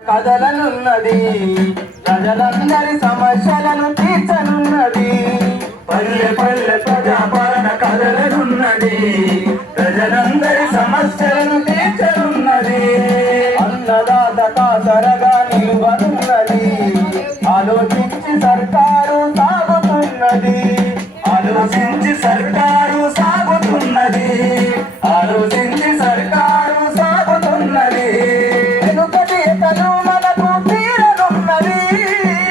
కదలనున్నది ప్రజలందరి సమస్యలను తీర్చనున్నది పల్లె పల్లె ప్రజాపాలన కదలనున్నది ప్రజలందరి సమస్యలను తీర్చనున్నది అన్నదాత కాసరగా నిలువనున్నది ఆలోచించి సర్కారు సాగుతున్నది ఆలోచించి సర్కారు సాగుతున్నది ఆలోచించి సర్కారు సాగుతున్నది వెనుకటి ఎతలు మనకు తీరనున్నది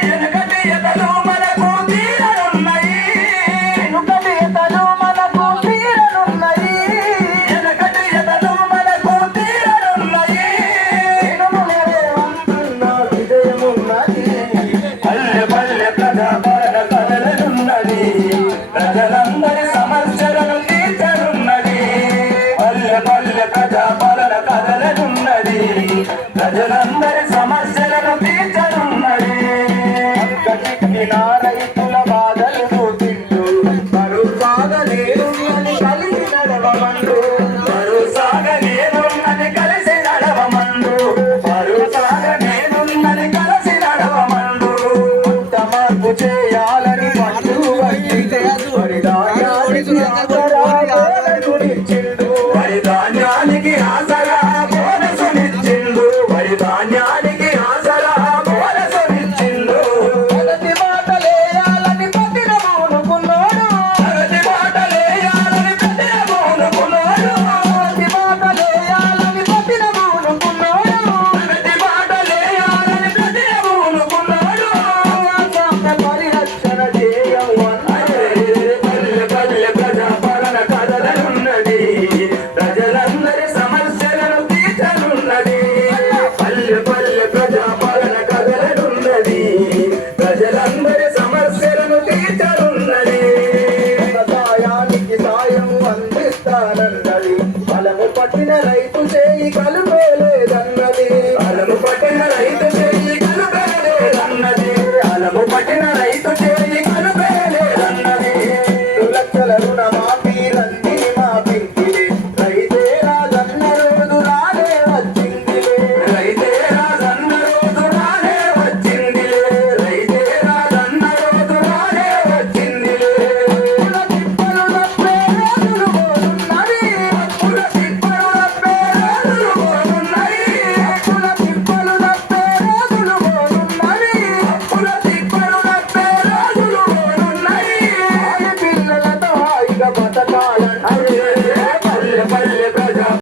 వెనుకటి ఎతలు మనకు తీరనున్నది వెనుకటి ఎతలు మనకు తీరనున్నది వెనుకటి ఎతలు మనకు తీరనున్నది వంతున్న విజయమున్నది పల్లె పల్లె ప్రజాపాలన కదలనున్నది ప్రజలందరి సమస్యలను తీర్చనున్నది పల్లె పల్లె ప్రజాపాలన కదలనున్నది ప్రజలందరి సమస్యలను తీర్చనున్నది నా రైతుల బాధలు చూపించు మరో సాగలేరున్నది కలిసి నడవమండు మరో సాగలేరున్నది కలిసి నడవమండు మరో సాగలేరున్నది కలిసి నడవమండు కొత్త మార్పు చేయాలని పట్టు వరి ధాన్యానికి ఆసరా బోనసునిచ్చిండు వరి ధాన్యానికి